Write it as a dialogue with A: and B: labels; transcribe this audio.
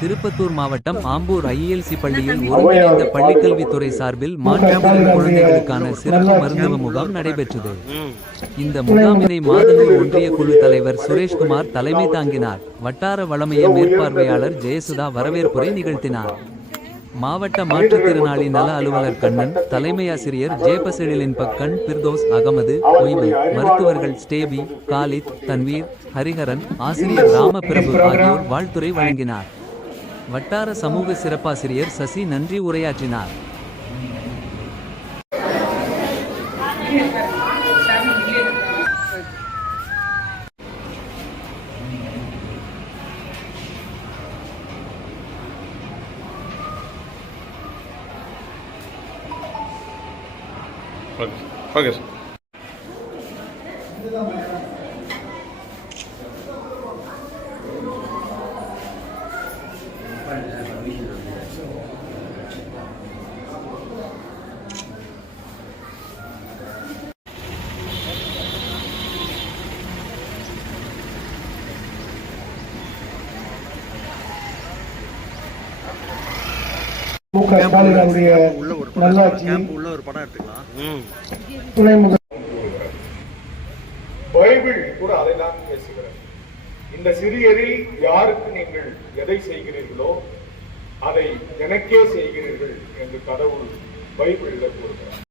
A: திருப்பத்தூர் மாவட்டம் ஆம்பூர் ஐஎல்சி பள்ளியில் ஒருங்கிணைந்த பள்ளிக்கல்வித்துறை சார்பில் மாற்றுத்திறன் குழந்தைகளுக்கான சிறப்பு மருத்துவ முகாம் நடைபெற்றது. இந்த முகாமினை மாதனூர் ஒன்றிய குழு தலைவர் சுரேஷ்குமார் தலைமை தாங்கினார். வட்டார வளமைய மேற்பார்வையாளர் ஜெயசுதா வரவேற்புரை நிகழ்த்தினார். மாவட்ட மாற்றுத்திறனாளி நல அலுவலர் கண்ணன் தலைமை ஆசிரியர் ஜேபசெழிலின் பக்கன் பிர்தோஸ் அகமது ஒய்வு மருத்துவர்கள் ஸ்டேபி காலித் தன்வீர் ஹரிஹரன் ஆசிரியர் ராமபிரபு ஆகியோர் வாழ்த்துரை வழங்கினார். வட்டார சமூக சிறப்பாசிரியர் சசி நன்றி உரையாற்றினார்.
B: ஓகே ஓகே சார்
C: மு க ஸ்டாலின் அவருடைய
D: உள்ள ஒரு படம்
C: நல்லாட்சி
D: கேம்ப் உள்ள ஒரு படம் எடுத்துக்கலாம்.
B: ம்
C: துணை முதல்
E: பைபிள் கூட அதை தான் பேசுகிறது இந்த சிறியரில் யாருக்கு நீங்கள் எதை செய்கிறீர்களோ அதை எனக்கே செய்கிறீர்கள் என்று கடவுள் பைபிளில் கூறுகிறார்.